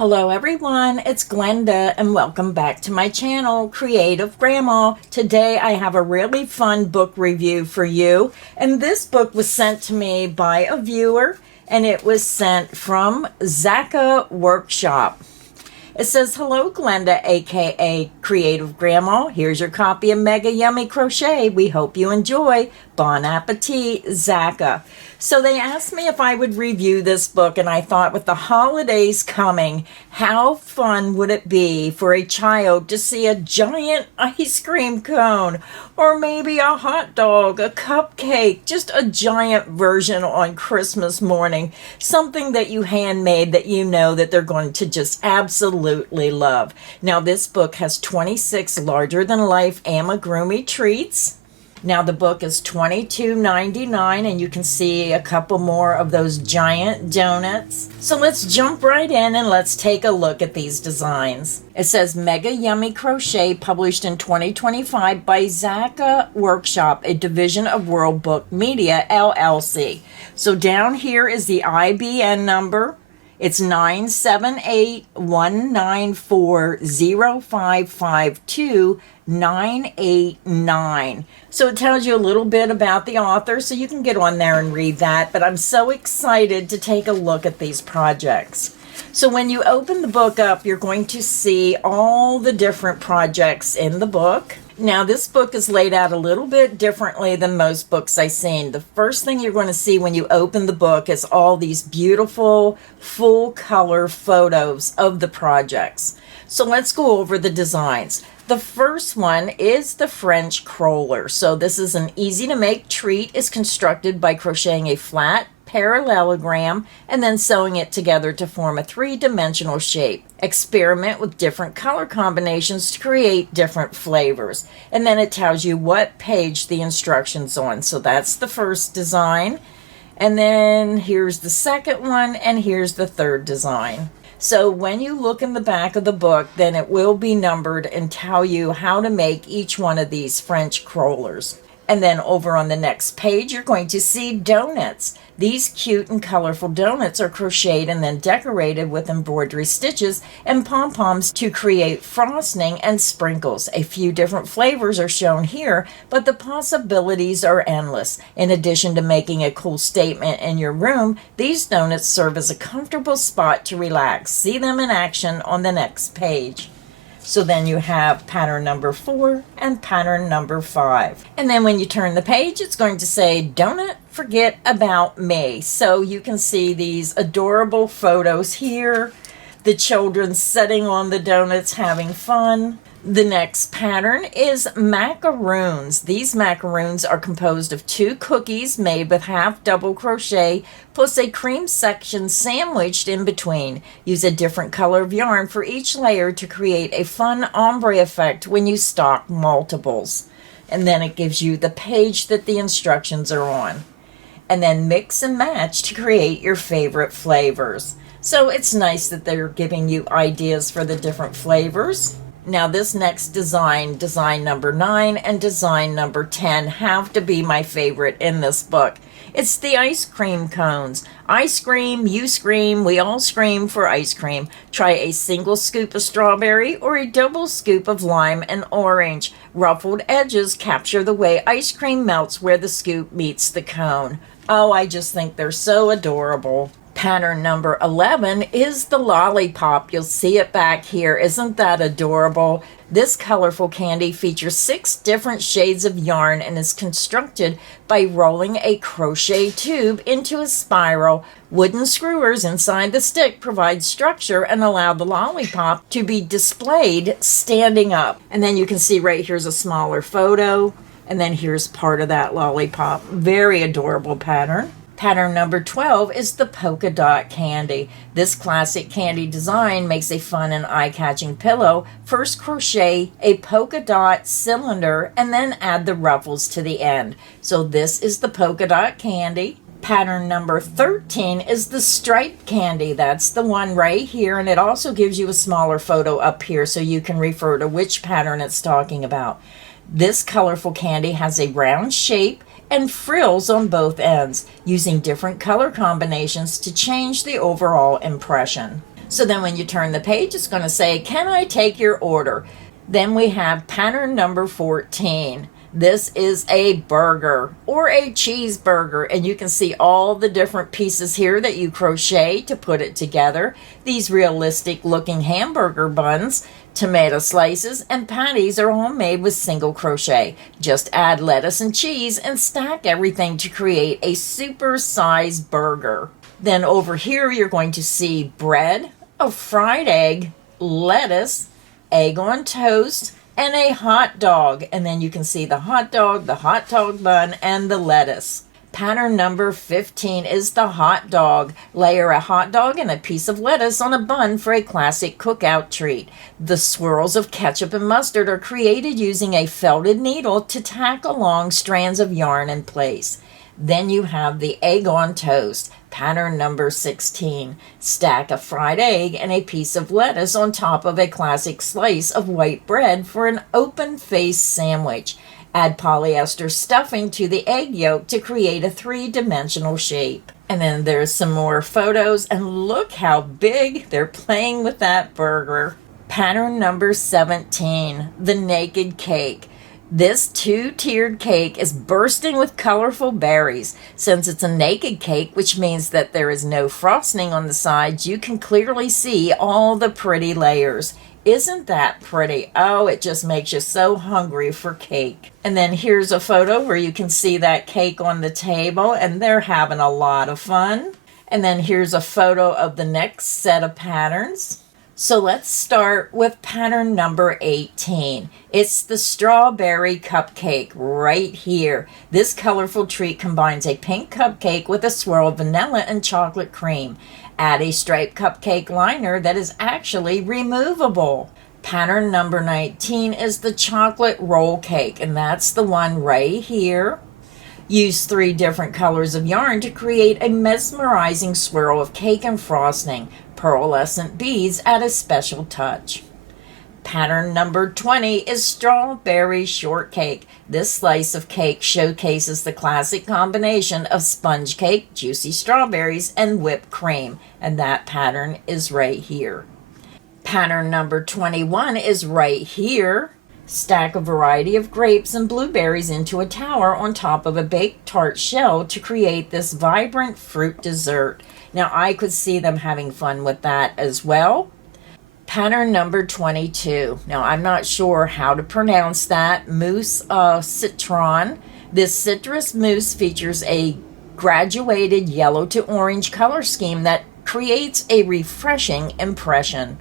Hello everyone, it's Glenda and welcome back to my channel, Creative Grandma. Today I have a really fun book review for you, and this book was sent to me by a viewer and it was sent from Zaka Workshop. It says, "Hello Glenda, aka Creative Grandma. Here's your copy of Mega Yummy Crochet. We hope you enjoy. Bon appetit, Zaka." So they asked me if I would review this book, and I thought with the holidays coming, how fun would it be for a child to see a giant ice cream cone, or maybe a hot dog, a cupcake, just a giant version on Christmas morning, something that you handmade that you know that they're going to just absolutely love. Now this book has 26 larger than life amigurumi treats. Now the book is $22.99 and you can see a couple more of those giant donuts. So let's jump right in and let's take a look at these designs. It says Mega Yummy Crochet, published in 2025 by Zaka Workshop, a division of World Book Media, LLC. So down here is the ISBN number. It's 978-194-0552-989. So it tells you a little bit about the author, so you can get on there and read that. But I'm so excited to take a look at these projects. So when you open the book up, you're going to see all the different projects in the book. Now this book is laid out a little bit differently than most books I've seen. The first thing you're going to see when you open the book is all these beautiful full color photos of the projects. So let's go over the designs. The first one is the French cruller. So this is an easy to make treat. It's constructed by crocheting a flat parallelogram and then sewing it together to form a three-dimensional shape. Experiment with different color combinations to create different flavors. And then it tells you what page the instructions on. So that's the first design. And then here's the second one, and here's the third design. So when you look in the back of the book, then it will be numbered and tell you how to make each one of these French crullers. And then over on the next page, you're going to see donuts. These cute and colorful donuts are crocheted and then decorated with embroidery stitches and pom-poms to create frosting and sprinkles. A few different flavors are shown here, but the possibilities are endless. In addition to making a cool statement in your room, these donuts serve as a comfortable spot to relax. See them in action on the next page. So then you have pattern number 4 and pattern number 5. And then when you turn the page, it's going to say, "Don't forget about me." So you can see these adorable photos here. The children sitting on the donuts having fun. The next pattern is macaroons. These macaroons are composed of 2 cookies made with half double crochet plus a cream section sandwiched in between. Use a different color of yarn for each layer to create a fun ombre effect when you stock multiples. And then it gives you the page that the instructions are on. And then mix and match to create your favorite flavors. So it's nice that they're giving you ideas for the different flavors. Now this next design, design number 9 and design number 10, have to be my favorite in this book. It's the ice cream cones. I scream, you scream, we all scream for ice cream. Try a single scoop of strawberry or a double scoop of lime and orange. Ruffled edges capture the way ice cream melts where the scoop meets the cone. Oh, I just think they're so adorable. Pattern number 11 is the lollipop. You'll see it back here. Isn't that adorable? This colorful candy features 6 different shades of yarn and is constructed by rolling a crochet tube into a spiral. Wooden screwers inside the stick provide structure and allow the lollipop to be displayed standing up. And then you can see right here's a smaller photo, and then here's part of that lollipop. Very adorable pattern. Pattern number 12 is the polka dot candy. This classic candy design makes a fun and eye-catching pillow. First crochet a polka dot cylinder and then add the ruffles to the end. So this is the polka dot candy. Pattern number 13 is the striped candy. That's the one right here, and it also gives you a smaller photo up here so you can refer to which pattern it's talking about. This colorful candy has a round shape and frills on both ends, using different color combinations to change the overall impression. So then when you turn the page, it's going to say, can I take your order? Then we have pattern number 14. This is a burger or a cheeseburger, and you can see all the different pieces here that you crochet to put it together. These realistic looking hamburger buns, tomato slices, and patties are all made with single crochet. Just add lettuce and cheese and stack everything to create a super-sized burger. Then over here you're going to see bread, a fried egg, lettuce, egg on toast, and a hot dog. And then you can see the hot dog bun, and the lettuce. Pattern number 15 is the hot dog. Layer a hot dog and a piece of lettuce on a bun for a classic cookout treat. The swirls of ketchup and mustard are created using a felted needle to tack along strands of yarn in place. Then you have the egg on toast. Pattern number 16. Stack a fried egg and a piece of lettuce on top of a classic slice of white bread for an open-faced sandwich. Add polyester stuffing to the egg yolk to create a three-dimensional shape. And then there's some more photos, and look how big they're playing with that burger. Pattern number 17. The naked cake. This two-tiered cake is bursting with colorful berries. Since it's a naked cake, which means that there is no frosting on the sides, you can clearly see all the pretty layers. Isn't that pretty? Oh, it just makes you so hungry for cake. And then here's a photo where you can see that cake on the table, and they're having a lot of fun. And then here's a photo of the next set of patterns. So let's start with pattern number 18. It's the strawberry cupcake right here. This colorful treat combines a pink cupcake with a swirl of vanilla and chocolate cream. Add a striped cupcake liner that is actually removable. Pattern number 19 is the chocolate roll cake, and that's the one right here. Use 3 different colors of yarn to create a mesmerizing swirl of cake and frosting. Pearlescent beads add a special touch. Pattern number 20 is strawberry shortcake. This slice of cake showcases the classic combination of sponge cake, juicy strawberries, and whipped cream, and that pattern is right here. Pattern number 21 is right here. Stack a variety of grapes and blueberries into a tower on top of a baked tart shell to create this vibrant fruit dessert. Now I could see them having fun with that as well. Pattern number 22. Now I'm not sure how to pronounce that. Mousse citron. This citrus mousse features a graduated yellow to orange color scheme that creates a refreshing impression.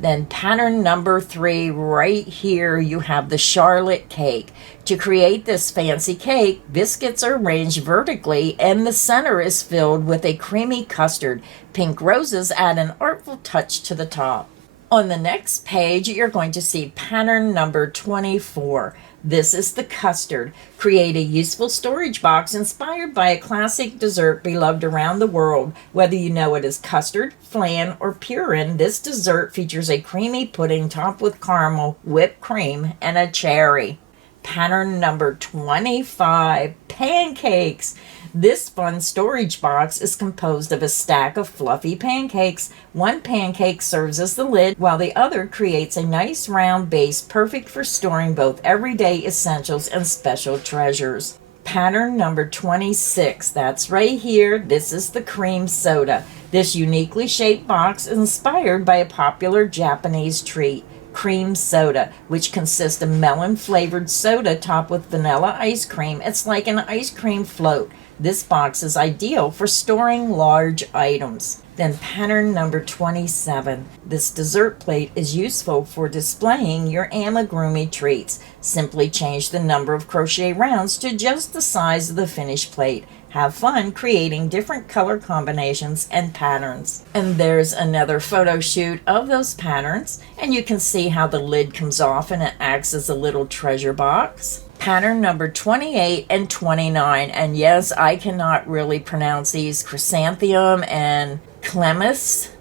Then pattern number 3, right here, you have the Charlotte cake. To create this fancy cake, biscuits are arranged vertically and the center is filled with a creamy custard. Pink roses add an artful touch to the top. On the next page, you're going to see pattern number 24. This is the custard. Create a useful storage box inspired by a classic dessert beloved around the world. Whether you know it as custard, flan, or purin, this dessert features a creamy pudding topped with caramel, whipped cream, and a cherry. Pattern number 25, pancakes. This fun storage box is composed of a stack of fluffy pancakes. One pancake serves as the lid, while the other creates a nice round base perfect for storing both everyday essentials and special treasures. Pattern number 26, that's right here. This is the cream soda. This uniquely shaped box is inspired by a popular Japanese treat, cream soda, which consists of melon-flavored soda topped with vanilla ice cream. It's like an ice cream float. This box is ideal for storing large items. Then pattern number 27. This dessert plate is useful for displaying your amigurumi treats. Simply change the number of crochet rounds to just the size of the finished plate. Have fun creating different color combinations and patterns. And there's another photo shoot of those patterns, and you can see how the lid comes off and it acts as a little treasure box. Pattern number 28 and 29, and yes, I cannot really pronounce these, chrysanthemum and clematis.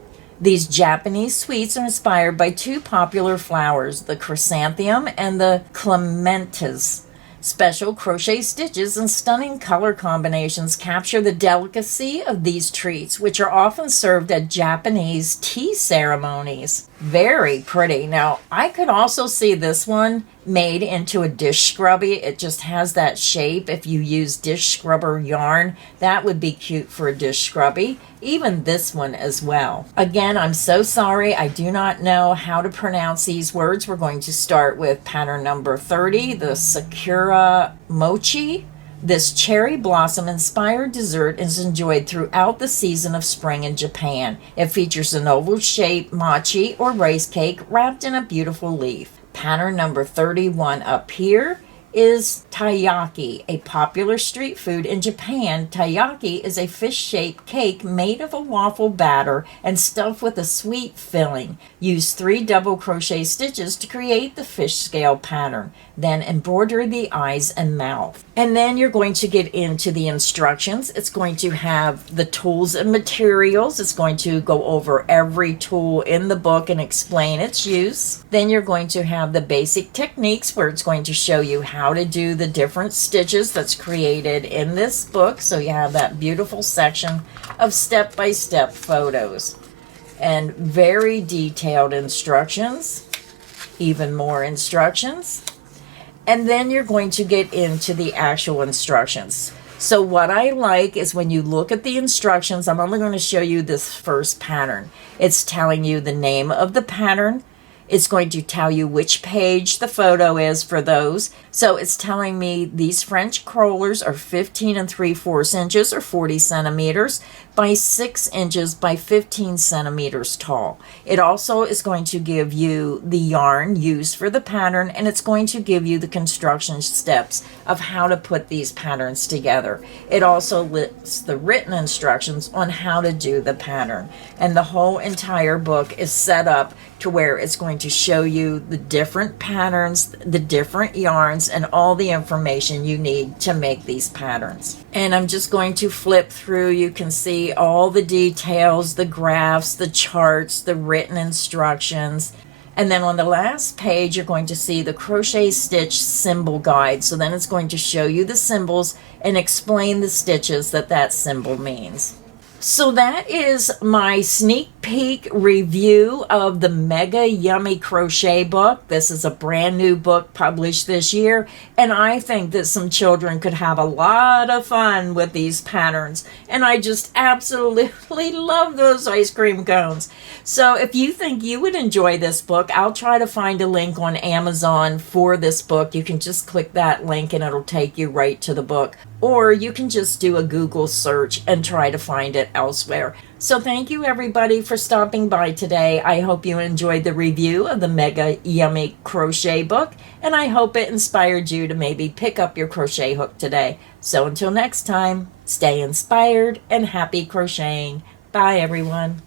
These Japanese sweets are inspired by 2 popular flowers, the chrysanthemum and the clematis. Special crochet stitches and stunning color combinations capture the delicacy of these treats, which are often served at Japanese tea ceremonies. Very pretty. Now, I could also see this one made into a dish scrubby. It just has that shape. If you use dish scrubber yarn, that would be cute for a dish scrubby. Even this one as well. Again, I'm so sorry. I do not know how to pronounce these words. We're going to start with pattern number 30, the Sakura Mochi. This cherry blossom inspired dessert is enjoyed throughout the season of spring in Japan. It features an oval shaped mochi or rice cake wrapped in a beautiful leaf. Pattern number 31 up here is taiyaki, a popular street food in Japan. Taiyaki is a fish-shaped cake made of a waffle batter and stuffed with a sweet filling. Use 3 double crochet stitches to create the fish scale pattern. Then embroider the eyes and mouth. And then you're going to get into the instructions. It's going to have the tools and materials. It's going to go over every tool in the book and explain its use. Then you're going to have the basic techniques where it's going to show you how to do the different stitches that's created in this book. So you have that beautiful section of step-by-step photos and very detailed instructions, even more instructions. And then you're going to get into the actual instructions. So what I like is when you look at the instructions, I'm only going to show you this first pattern. It's telling you the name of the pattern. It's going to tell you which page the photo is for those. So it's telling me these French crullers are 15 3/4 inches or 40 centimeters by 6 inches by 15 centimeters tall. It also is going to give you the yarn used for the pattern, and it's going to give you the construction steps of how to put these patterns together. It also lists the written instructions on how to do the pattern. And the whole entire book is set up to where it's going to show you the different patterns, the different yarns, and all the information you need to make these patterns. And I'm just going to flip through. You can see all the details, the graphs, the charts, the written instructions. And then on the last page, you're going to see the crochet stitch symbol guide. So then it's going to show you the symbols and explain the stitches that symbol means. So that is my sneak peek review of the Mega Yummy Crochet book. This is a brand new book published this year, and I think that some children could have a lot of fun with these patterns. And I just absolutely love those ice cream cones. So if you think you would enjoy this book, I'll try to find a link on Amazon for this book. You can just click that link and it'll take you right to the book. Or you can just do a Google search and try to find it elsewhere. So thank you everybody for stopping by today. I hope you enjoyed the review of the Mega Yummy Crochet book, and I hope it inspired you to maybe pick up your crochet hook today. So until next time, stay inspired and happy crocheting. Bye everyone.